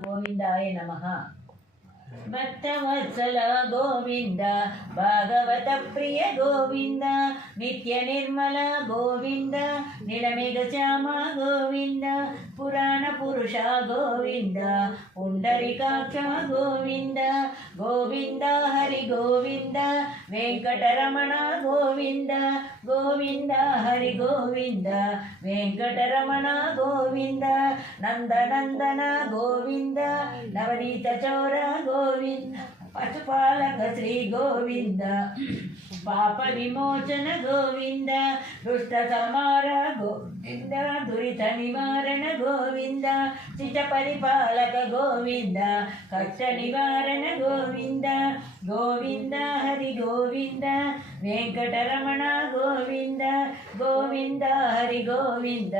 గోవిందాయ నమః. భక్తవత్సల గోవింద, భాగవత ప్రియ గోవింద, నిత్య నిర్మల గోవింద, నిలమేఘ శ్యామ గోవింద, పురాణ పురుష గోవింద, పుండరీకాక్ష గోవింద, గోవింద హరి గోవింద, వెంకటరమణ గోవింద, గోవింద హరి గోవింద, వెంకటరమణ గోవింద, నందనందన గోవింద, నవనీత చౌర గోవింద, పశుపాలక శ్రీ గోవింద, పాప విమోచన గోవింద, దుష్ట సంహార గోవింద, దురిత నివారణ గోవింద, చిత పరిపాలక గోవింద, కష్ట నివారణ గోవింద, గోవింద హరి గోవింద, వెంకటరమణ గోవింద, గోవింద హరి గోవింద,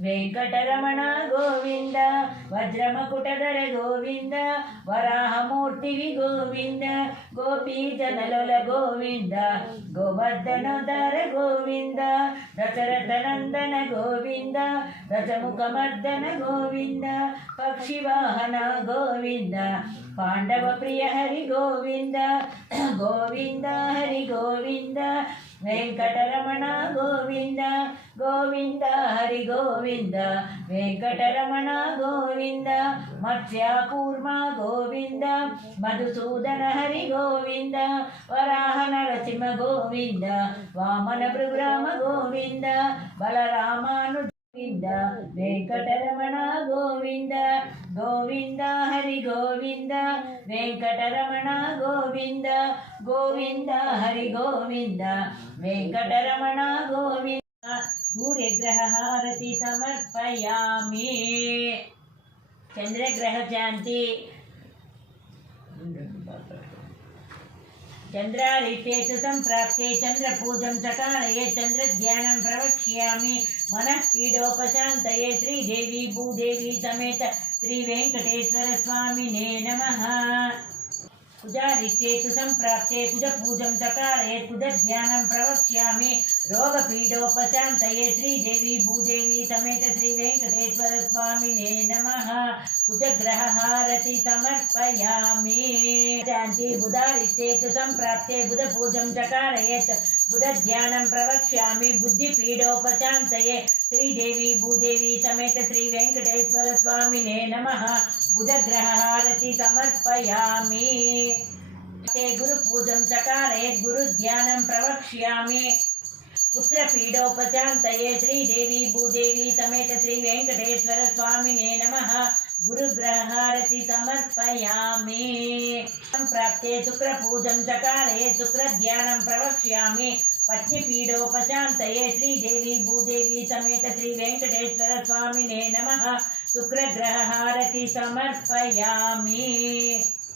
వెంకటరమణ గోవింద, వజ్రమకుటధర గోవింద, వరాహమూర్తివి గోవింద, గోపీజనలోల గోవింద, గోవర్ధనోదర గోవింద, దశరథ నందన గోవింద, దశముఖమర్దన గోవింద, పక్షివాహన గోవింద, పాండవ ప్రియ హరి గోవింద, గోవింద హరి గోవింద, వెంకటరమణ గోవింద, గోవింద హరి గోవింద, వెంకటరమణ గోవింద, మత్స్యకూర్మ గోవింద, మధుసూదన హరి గోవింద, వరాహ నరసింహ గోవింద, వామన భృగురామ గోవింద, బలరామాను గోవింద, వెంకటరమణ గోవింద, గోవింద హరి గోవింద, వెంకటరమణ గోవింద, గోవింద హరి గోవింద, వెంకటరమణ గోవింద. సూర్యగ్రహ హారతి సమర్పయామి. చంద్రగ్రహ శాంతి. చంద్రాదిత్యేతు సంప్రాప్తే చంద్రపూజం చకారయే చంద్రధ్యానం ప్రవక్ష్యామి. మనః పీడోపశాంతయే శ్రీదేవి భూదేవి సమేత శ్రీ వెంకటేశ్వర స్వామినే నమః. కుజాదిత్యేతు సంప్రాప్తే కుజపూజం చకారయే కుజధ్యానం ప్రవక్ష్యామి. రోగపీడోపశాంతయే శ్రీదేవి భూదేవి సమేత శ్రీ వెంకటేశ్వర స్వామినే నమః. కుజగ్రహ హారతి సమర్పయామి. శాంతి. బుధాదిత్యేతు సంప్రాప్తే బుధపూజం చకారయేత్ బుధధ్యానం ప్రవక్ష్యామి. బుద్ధిపీడోపశాంతయే శ్రీదేవి భూదేవి సమేత శ్రీ వెంకటేశ్వర స్వామినే నమః. బుధగ్రహ హారతి సమర్పయామి. గురు పూజం చకారయేత్ గురు ధ్యానం ప్రవక్ష్యామి. పుత్రపీడోపశాంతయే శ్రీదేవి భూదేవి సమేత శ్రీ వెంకటేశ్వర స్వామినే నమః. గురుగ్రహ హారతి సమర్పయామి. సంప్రాప్తే శుక్రపూజం చకారయేత్ శుక్రధ్యానం ప్రవక్ష్యామి. పత్నిపీడోపశాంతయే శ్రీదేవి భూదేవి సమేత శ్రీ వెంకటేశ్వర స్వామినే నమః. శుక్రగ్రహ హారతి సమర్పయామి.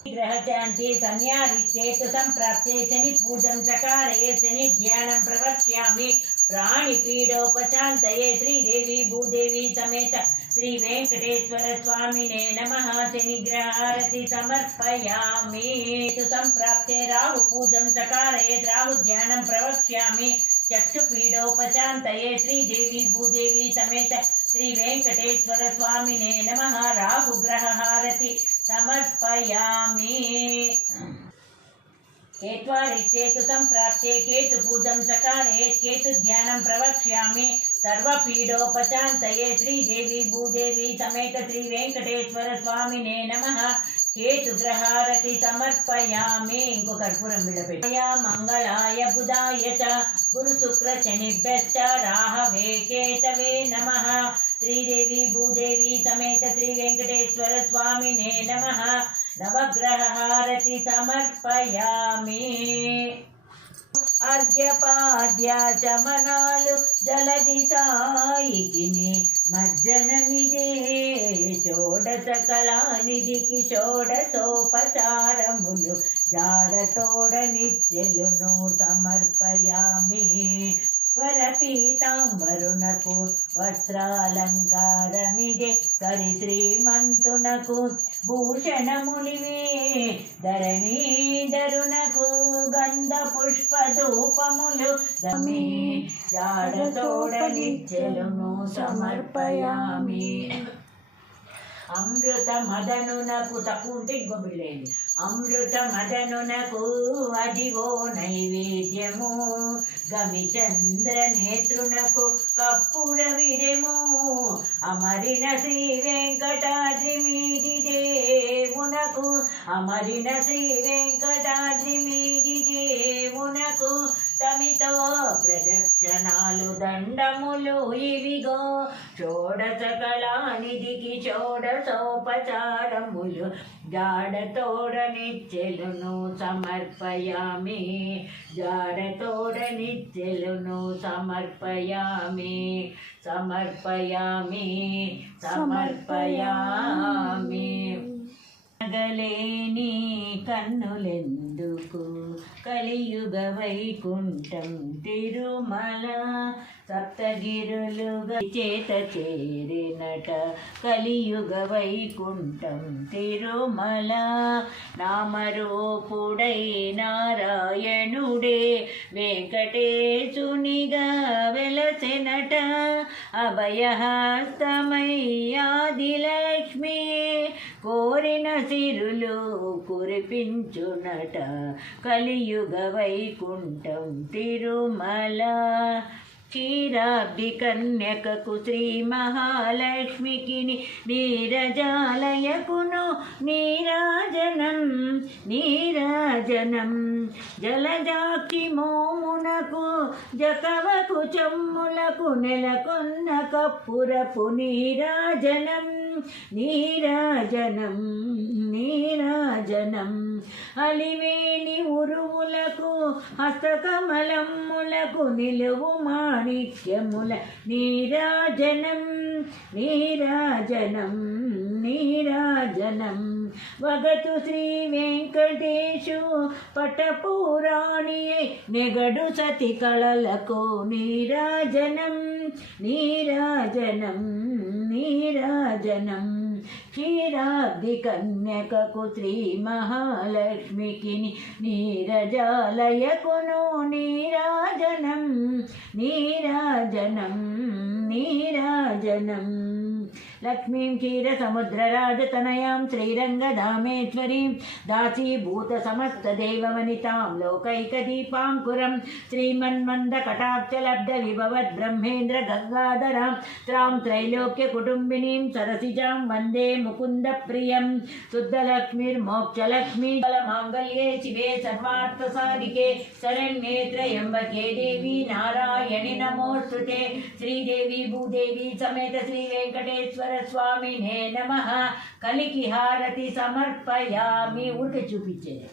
గ్రహ శాంతి. శన్యాదిత్యేతు సంప్రాప్తే శని పూజం చకారయే శని ధ్యానం ప్రవక్ష్యామి. ప్రాణిపీడోపశాంతయే శ్రీదేవి భూదేవి సమేత శ్రీ వెంకటేశ్వర స్వామినే నమః. శనిగ్రహ హారతి సమర్పయామి. సంప్రాప్తే రాహు పూజం చకారయేత్ రాహు ధ్యానం ప్రవక్ష్యామి. చక్షుపీడోపశాంతయే శ్రీదేవి భూదేవి సమేత శ్రీ వెంకటేశ్వర స్వామినే నమః. రాహుగ్రహ హారతి సమర్పయామి. కేత్వాదిత్యేతు సంప్రాప్తే కేతు పూజం చకారయేత్ కేతు ధ్యానం ప్రవక్ష్యామి. సర్వపీడోపశాంతయే శ్రీదేవి భూదేవి సమేత శ్రీ వెంకటేశ్వర స్వామినే నమః. కేతుగ్రహ హారతి సమర్పయామి. ఇంకో కర్పూరం విడపెట్టాయ మంగళాయ బుధాయ చ గురు శుక్ర శనిభ్యశ్చ రాహవే కేతవే నమః. శ్రీదేవి భూదేవి సమేత శ్రీ వెంకటేశ్వర స్వామినే నమః. నవగ్రహ హారతి సమర్పయామి. అర్ఘ్యపాద్యాచమనాలు జలది సాయికిని మజ్జనమిదే. షోడశ కళానిధికి షోడశోపచారములు జాడతోడ నిత్యలును సమర్పయామి. వరపీతాంబరునకు వస్త్రాలంకారమిదే. కరి శ్రీమంతునకు భూషణమునివే. ధరణీధరునకు గంధ పుష్ప ధూపములు దమి జాడతోడ నిత్యలును సమర్పయామి. అమృత మదనునకు తక్కువ ఉంటే ఇంకో బిళ్ళేయండి. అమృత మదనునకు అదివో నైవేద్యము, గమిచంద్ర నేత్రునకు కప్పుర విడెము, అమరిన శ్రీ వెంకటాద్రి మీది దేవునకు, అమరిన శ్రీ వెంకటాద్రి మీది దేవునకు తమితో ప్రదక్షిణాలు దండములు ఇవిగో, షోడశ కళానిధికి షోడశోపచారములు జాడతోడ నిచ్చెలును సమర్పయామి, జాడతోడ నిచ్చెలును సమర్పయామి, సమర్పయామి, సమర్పయామి. నగలేని కన్నులెందుకు కలియుగ వైకుంఠం తిరుమల, సప్తగిరులుగా చేత చేరినట కలియుగ వైకుంఠం తిరుమల, నామరూపుడై నారాయణుడే వెంకటేశునిగా వెలసెనట, అభయహస్తమై ఆదిలక్ష్మి కోరిన సిరులు కురిపించునట కలియుగ వైకుంఠం తిరుమల, క్షీరాబ్ది కన్యకకు శ్రీ మహాలక్ష్మికి నీరజాలయకును నీరాజనం, నీరాజనం జలజాక్షి మోమునకు జకవకు చెమ్ములకు నెలకొన్న కప్పురపు నీరాజనం, నీరాజనం, నీరాజనం అలివేని ఉరువులకు హస్తకమలములకు నిలువు మాణిక్యముల నీరాజనం, నీరాజనం, నీరాజనం వగతు శ్రీ వెంకటేశు పటపురాణి నెగడు సతి కళలకు నీరాజనం, నీరాజనం, నీరాజనం క్షీరాబ్ది కన్యకకు శ్రీ మహాలక్ష్మికి నీరజాలయకును నీరాజనం, నీరాజనం, నీరాజనం లక్ష్మీం క్షీరసముద్రరాజతనయాం శ్రీరంగధామేశ్వరీం దాసీభూత సమస్తదేవవనితాం లోకైకదీపాంకురం శ్రీమన్మందకటాక్షలబ్ధ విభవద్ బ్రహ్మేంద్ర గంగాధరాం త్రాం త్రైలోక్యకుటుంబినీం సరసిజాం వందే ముకుందప్రియం శుద్ధలక్ష్మీర్మోక్షలక్ష్మీ బలమాంగళ్యే శివే సర్వార్థసాధికే శరణ్యే త్రయంబకే దేవి నారాయణి నమోస్తుతే శ్రీదేవి భూదేవి సమేత శ్రీ వెంకటేశ్వర స్వామినే నమః. కలికి హారతి సమర్పయామి. ఊరికే చూపించేది.